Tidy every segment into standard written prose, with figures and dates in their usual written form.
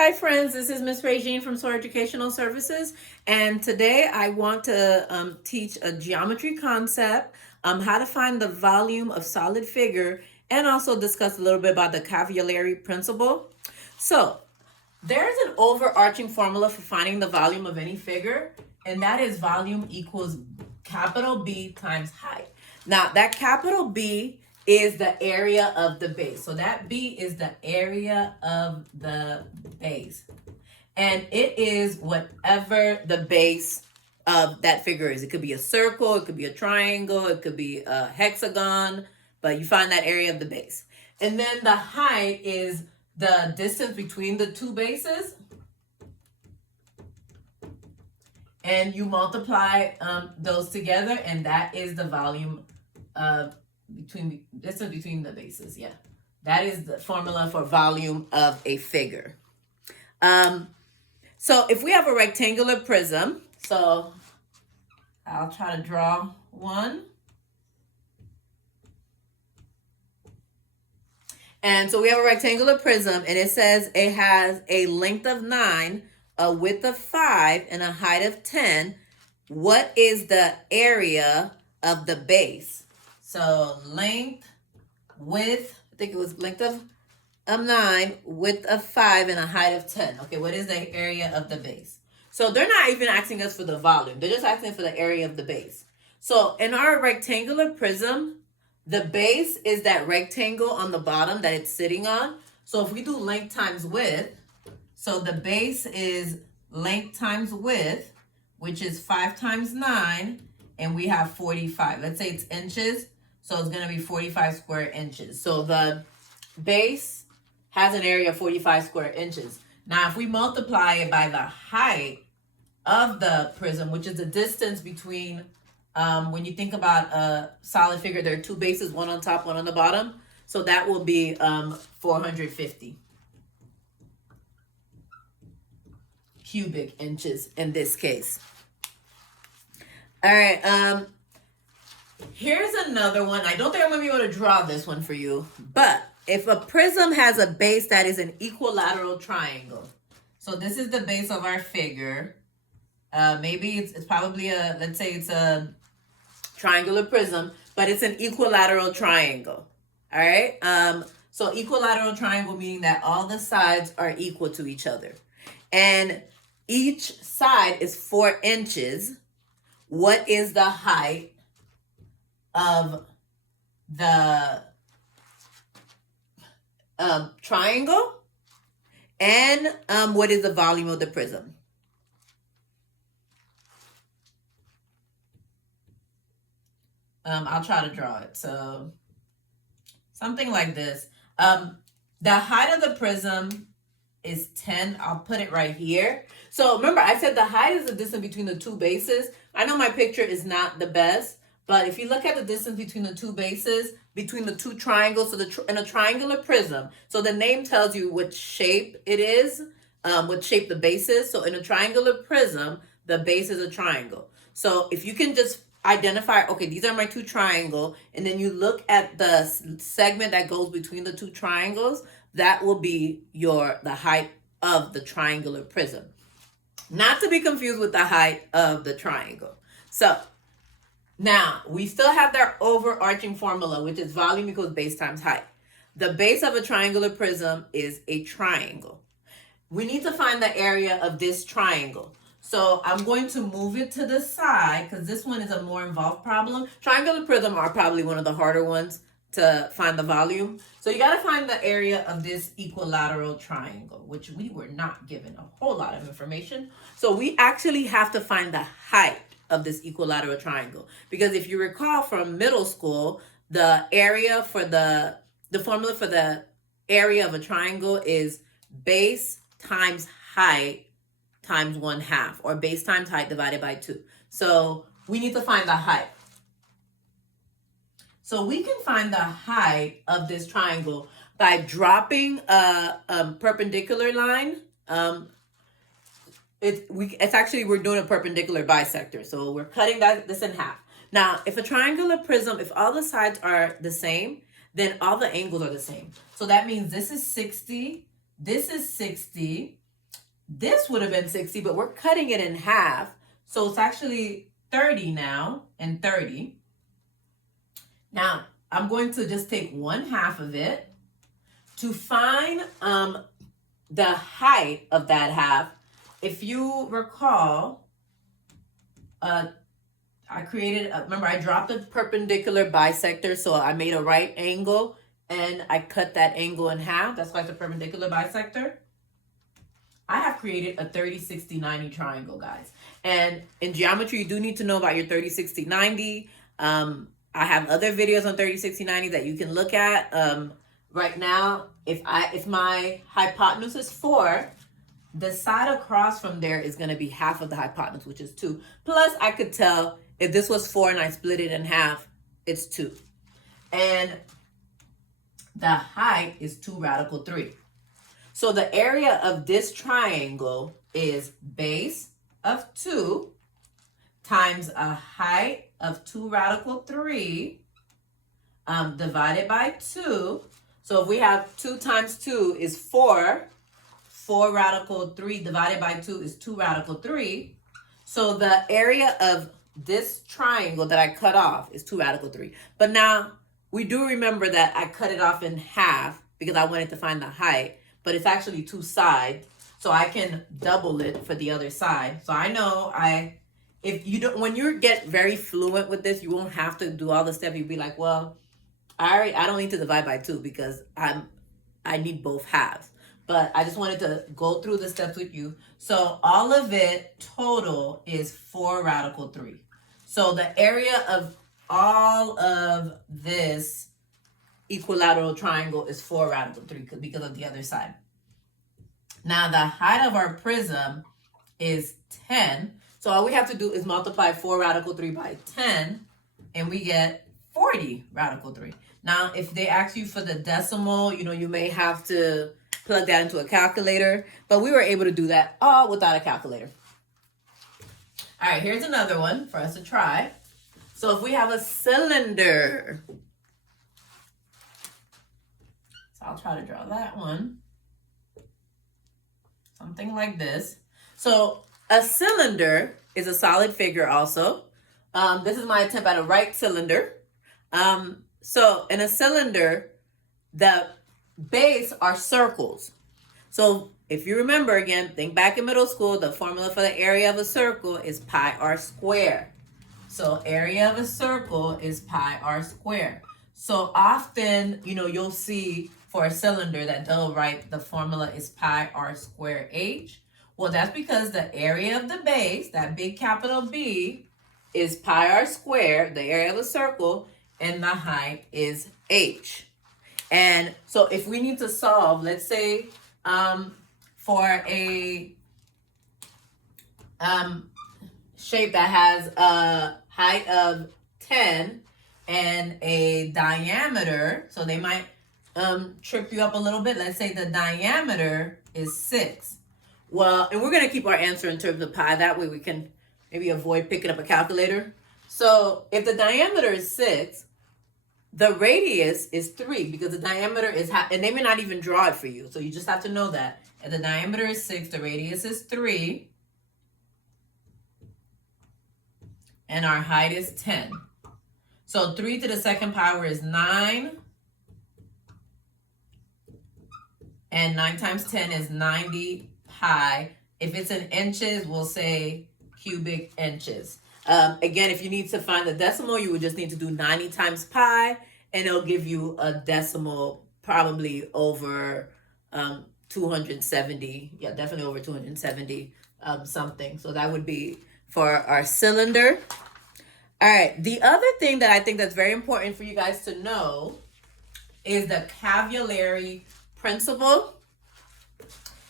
Hi friends, this is Miss Regine from SOAR Educational Services, and today I want to teach a geometry concept, how to find the volume of solid figure, and also discuss a little bit about the Cavallieri principle. So there's an overarching formula for finding the volume of any figure, and that is volume equals capital B times height. Now, that capital B is the area of the base. So that B is the area of the base. And it is whatever the base of that figure is. It could be a circle, it could be a triangle, it could be a hexagon, but you find that area of the base. And then the height is the distance between the two bases, and you multiply those together, and that is the volume of distance between the bases. Yeah, that is the formula for volume of a figure. So if we have a rectangular prism, so I'll try to draw one. And so we have a rectangular prism, and it says it has a length of 9, a width of 5, and a height of 10. What is the area of the base? So length, width, I think it was length of 9, width of 5, and a height of 10. Okay, what is the area of the base? So they're not even asking us for the volume. They're just asking for the area of the base. So in our rectangular prism, the base is that rectangle on the bottom that it's sitting on. So if we do length times width, so the base is length times width, which is 5 times 9, and we have 45. Let's say it's inches, so it's going to be 45 square inches. So the base has an area of 45 square inches. Now, if we multiply it by the height of the prism, which is the distance between, when you think about a solid figure, there are two bases, one on top, one on the bottom. So that will be 450 cubic inches in this case. All right, here's another one. I don't think I'm going to be able to draw this one for you, but if a prism has a base that is an equilateral triangle, so this is the base of our figure. Maybe it's probably let's say it's a triangular prism, but it's an equilateral triangle. All right. So equilateral triangle meaning that all the sides are equal to each other, and each side is 4 inches. What is the height of the triangle, and what is the volume of the prism? I'll try to draw it. So something like this. The height of the prism is 10. I'll put it right here. So remember, I said the height is the distance between the two bases. I know my picture is not the best, but if you look at the distance between the two bases, between the two triangles, so in a triangular prism, so the name tells you what shape it is, what shape the base is. So in a triangular prism, the base is a triangle. So if you can just identify, okay, these are my two triangles, and then you look at the segment that goes between the two triangles, that will be the height of the triangular prism. Not to be confused with the height of the triangle. So now we still have that overarching formula, which is volume equals base times height. The base of a triangular prism is a triangle. We need to find the area of this triangle. So I'm going to move it to the side because this one is a more involved problem. Triangular prism are probably one of the harder ones to find the volume. So you got to find the area of this equilateral triangle, which we were not given a whole lot of information. So we actually have to find the height of this equilateral triangle. Because if you recall from middle school, the area for the formula for the area of a triangle is base times height times 1/2, or base times height divided by 2. So we need to find the height. So we can find the height of this triangle by dropping a perpendicular line. It's actually, we're doing a perpendicular bisector. So we're cutting this in half. Now, if a triangular prism, if all the sides are the same, then all the angles are the same. So that means this is 60, this is 60, this would have been 60, but we're cutting it in half. So it's actually 30 now and 30. Now, I'm going to just take 1/2 of it to find the height of that half. If you recall, I created, remember I dropped a perpendicular bisector, so I made a right angle and I cut that angle in half. That's why it's a perpendicular bisector. I have created a 30, 60, 90 triangle, guys. And in geometry, you do need to know about your 30, 60, 90. I have other videos on 30, 60, 90 that you can look at. Right now, if my hypotenuse is 4, the side across from there is going to be half of the hypotenuse, which is 2. Plus, I could tell if this was 4 and I split it in half, it's 2. And the height is 2 radical 3. So the area of this triangle is base of 2 times a height of 2 radical 3 divided by 2. So if we have 2 times 2 is 4. 4 radical 3 divided by 2 is 2 radical 3. So the area of this triangle that I cut off is 2 radical 3. But now we do remember that I cut it off in half because I wanted to find the height. But it's actually 2 sides, so I can double it for the other side. So I know if you don't, when you get very fluent with this, you won't have to do all the steps. You'll be like, well, I don't need to divide by 2 because I need both halves. But I just wanted to go through the steps with you. So all of it total is 4 radical 3. So the area of all of this equilateral triangle is 4 radical 3 because of the other side. Now the height of our prism is 10. So all we have to do is multiply 4 radical 3 by 10 and we get 40 radical 3. Now if they ask you for the decimal, you may have to plug that into a calculator, but we were able to do that all without a calculator. All right, here's another one for us to try. So if we have a cylinder, so I'll try to draw that one. Something like this. So a cylinder is a solid figure also. This is my attempt at a right cylinder. So in a cylinder, the base are circles. So if you remember again, think back in middle school, the formula for the area of a circle is pi r squared. So area of a circle is pi r squared. So often, you'll see for a cylinder that they'll write the formula is pi r squared h. Well, that's because the area of the base, that big capital B, is pi r squared, the area of a circle, and the height is h. And so if we need to solve, let's say for a shape that has a height of 10 and a diameter, so they might trip you up a little bit. Let's say the diameter is 6. Well, and we're going to keep our answer in terms of pi. That way we can maybe avoid picking up a calculator. So if the diameter is 6, the radius is 3 because the diameter is, and they may not even draw it for you. So you just have to know that. If the diameter is 6, the radius is 3. And our height is 10. So 3 to the second power is 9. And 9 times 10 is 90 pi. If it's in inches, we'll say cubic inches. Again, if you need to find the decimal, you would just need to do 90 times pi, and it'll give you a decimal probably over 270. Yeah, definitely over 270 something. So that would be for our cylinder. All right, the other thing that I think that's very important for you guys to know is the Cavallieri principle.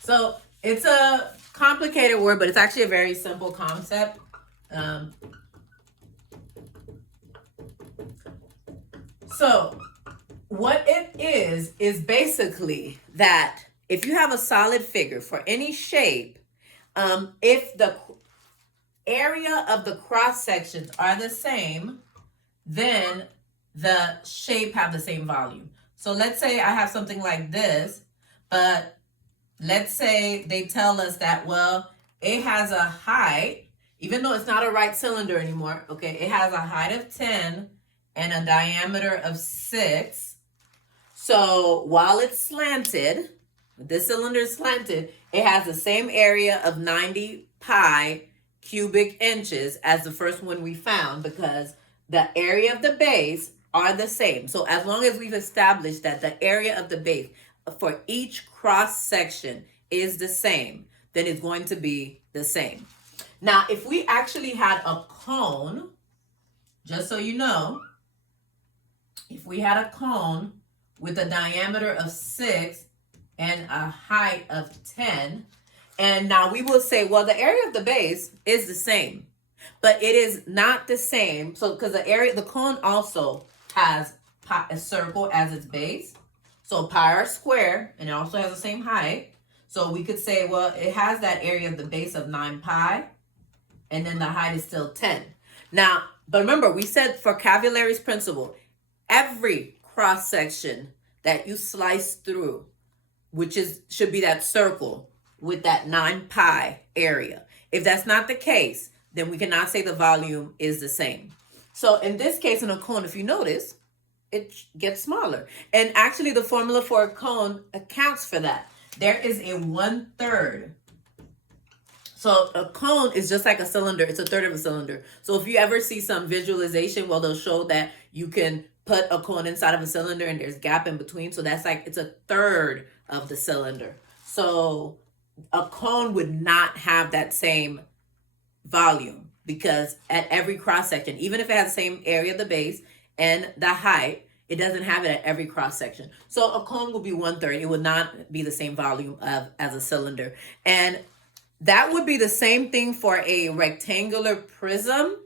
So it's a complicated word, but it's actually a very simple concept. So what it is basically that if you have a solid figure for any shape, if the area of the cross sections are the same, then the shape have the same volume. So let's say I have something like this, but let's say they tell us that, well, it has a height, even though it's not a right cylinder anymore, okay, it has a height of 10 and a diameter of 6. So while it's slanted, this cylinder is slanted, it has the same area of 90 pi cubic inches as the first one we found, because the area of the base are the same. So as long as we've established that the area of the base for each cross section is the same, then it's going to be the same. Now, if we actually had a cone, just so you know, if we had a cone with a diameter of 6 and a height of 10, and now we will say, well, the area of the base is the same, but it is not the same. So because the cone also has a circle as its base, so pi r squared, and it also has the same height. So we could say, well, it has that area of the base of 9 pi, and then the height is still 10. Now, but remember, we said for Cavallieri's principle, every cross section that you slice through, which should be that circle with that 9 pi area. If that's not the case, then we cannot say the volume is the same. So in this case, in a cone, if you notice, it gets smaller. And actually the formula for a cone accounts for that. There is a 1/3. So a cone is just like a cylinder. It's a third of a cylinder. So if you ever see some visualization, well, they'll show that you can put a cone inside of a cylinder and there's gap in between. So that's like, it's a third of the cylinder. So a cone would not have that same volume, because at every cross section, even if it has the same area of the base and the height, it doesn't have it at every cross section. So a cone will be 1/3. It would not be the same volume as a cylinder. And that would be the same thing for a rectangular prism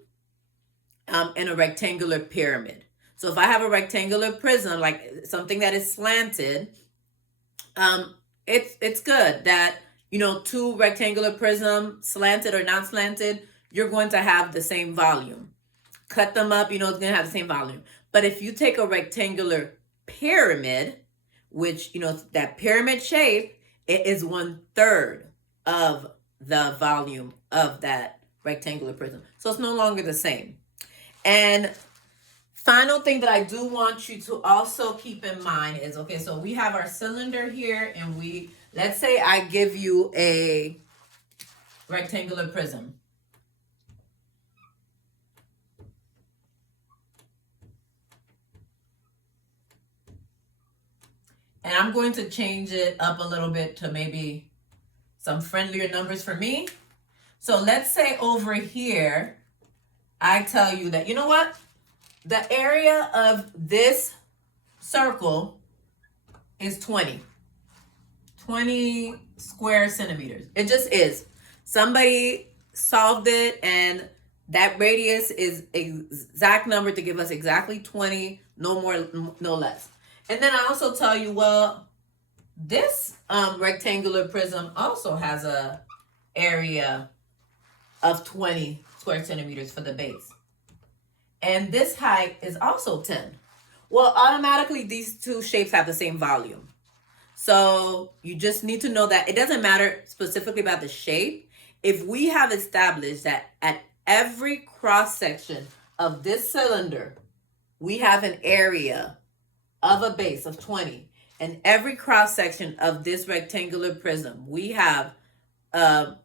and a rectangular pyramid. So if I have a rectangular prism, like something that is slanted, it's good that, you know, two rectangular prism, slanted or not slanted, you're going to have the same volume. Cut them up, you know, it's going to have the same volume. But if you take a rectangular pyramid, which, you know, that pyramid shape, it is 1/3 of the volume of that rectangular prism. So it's no longer the same. And final thing that I do want you to also keep in mind is, okay, so we have our cylinder here, and let's say I give you a rectangular prism. And I'm going to change it up a little bit to maybe some friendlier numbers for me. So let's say over here, I tell you that, you know what? The area of this circle is 20 square centimeters. It just is. Somebody solved it, and that radius is exact number to give us exactly 20, no more, no less. And then I also tell you, well, this rectangular prism also has a area of 20 square centimeters for the base. And this height is also 10. Well, automatically these two shapes have the same volume. So you just need to know that it doesn't matter specifically about the shape. If we have established that at every cross section of this cylinder, we have an area of a base of 20, and every cross section of this rectangular prism, we have a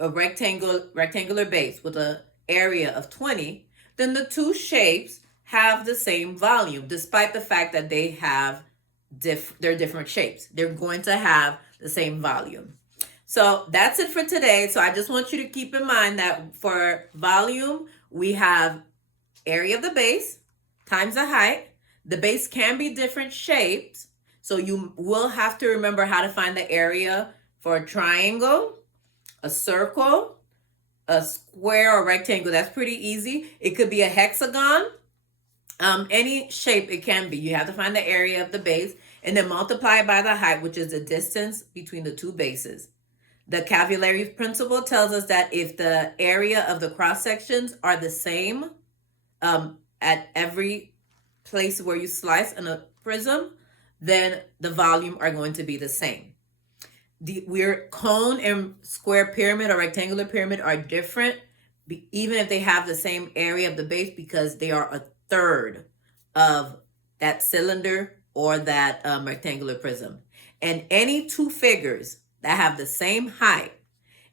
rectangular base with an area of 20, then the two shapes have the same volume, despite the fact that they have they're different shapes. They're going to have the same volume. So that's it for today. So I just want you to keep in mind that for volume, we have area of the base times the height. The base can be different shapes, so you will have to remember how to find the area for a triangle, a circle, a square or rectangle. That's pretty easy. It could be a hexagon. Any shape it can be. You have to find the area of the base and then multiply it by the height, which is the distance between the two bases. The Cavallieri principle tells us that if the area of the cross sections are the same at every place where you slice in a prism, then the volume are going to be the same. we're cone and square pyramid or rectangular pyramid are different, even if they have the same area of the base, because they are a third of that cylinder or that rectangular prism. And any two figures that have the same height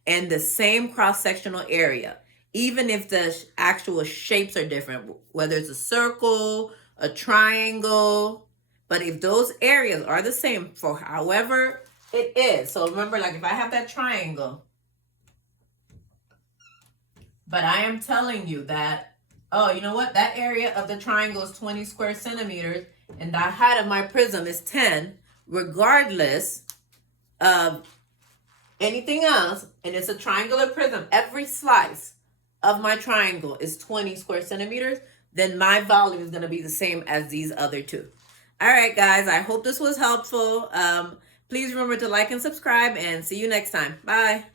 and the same cross-sectional area, even if the actual shapes are different, whether it's a circle, a triangle, but if those areas are the same for however it is. So remember, like if I have that triangle, but I am telling you that, oh, you know what? That area of the triangle is 20 square centimeters, and the height of my prism is 10, regardless of anything else, and it's a triangular prism. Every slice of my triangle is 20 square centimeters, then my volume is going to be the same as these other two. All right, guys, I hope this was helpful. Please remember to like and subscribe, and see you next time. Bye.